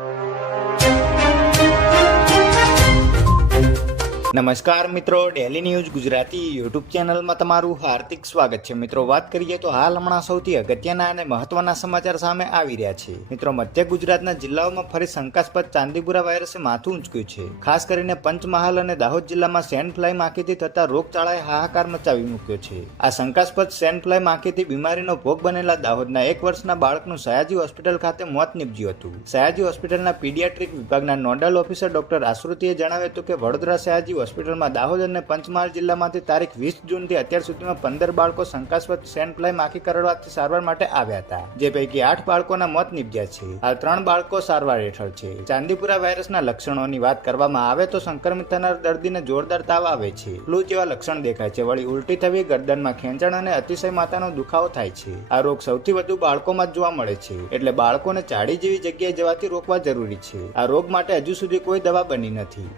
you. નમસ્કાર મિત્રો daily news Gujarati YouTube ચેનલમાં તમારું હાર્દિક સ્વાગત છે. મિત્રો, વાત કરીએ તો હાલ હમણાં સૌથી અગત્યના અને મહત્વના સમાચાર સામે આવી રહ્યા છે. મિત્રો, મધ્ય ગુજરાતના જિલ્લાઓમાં ફરી શંકાસ્પદ ચાંદીપુરા વાયરસે માથું ઊંચક્યું છે. ખાસ કરીને પંચમહાલ અને દાહોદ જિલ્લામાં સેન્ડ ફ્લાય માખીથી થતા રોગચાળાએ હાહાકાર મચાવી મૂક્યો છે. આ શંકાસ્પદ સેન્ડ ફ્લાય માખીથી બીમારીનો ભોગ બનેલા દાહોદના એક વર્ષના બાળકનું સયાજી હોસ્પિટલ ખાતે મોત નીપજ્યું હતું. સયાજી હોસ્પિટલના પીડિયાટ્રિક વિભાગના નોડલ ઓફિસર ડોક્ટર આશ્રુતિએ જણાવ્યું હતું કે વડોદરા સયાજી હોસ્પિટલમાં દાહોદ અને પંચમહાલ જિલ્લામાંથી તારીખ વીસ જૂનથી અત્યાર સુધીમાં પંદર બાળકો શંકાસ્પદ સેન્ટ ફ્લાય માખી કરડવાથી સારવાર માટે આવ્યા હતા. જે પૈકી આઠ બાળકોના મોત નીપજ્યા છે. હાલ ત્રણ બાળકો સારવાર હેઠળ છે. ચાંદીપુરા વાયરસના લક્ષણોની વાત કરવામાં આવે તો સંક્રમિત થનાર દર્દીને જોરદાર તાવ આવે છે. ફ્લૂ જેવા લક્ષણ દેખાય છે. વળી ઉલટી થવી, ગરદનમાં ખેંચણ અને અતિશય માતાનો દુખાવો થાય છે. આ રોગ સૌથી વધુ બાળકોમાં જ જોવા મળે છે. એટલે બાળકોને ચાડી જેવી જગ્યાએ જવાથી રોકવા જરૂરી છે. આ રોગ માટે હજુ સુધી કોઈ દવા બની નથી.